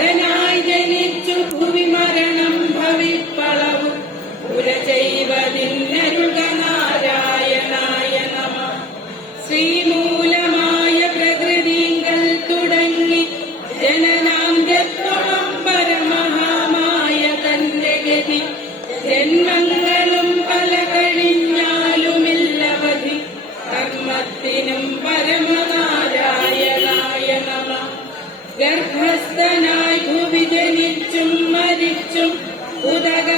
നരനായി ജനിച്ചു ഭുവി മരണം ഭവിപ്പളവും പുര ചെയ്വതിന്നരുക നാരായണായ നമ. ശ്രീമൂലമായ പ്രകൃതികൾ തുടങ്ങി ജനനാന്ത്യത്തോളം പരമഹാമായ തന്റെ ഗതി ജന്മങ്ങളും പല കഴിഞ്ഞാലുമില്ലവധി കർമ്മത്തിനും പരമനാരായണായ നമ. ഗർഭസ്ഥനായി ഭുവി ജനിച്ചും മരിച്ചും ഉദക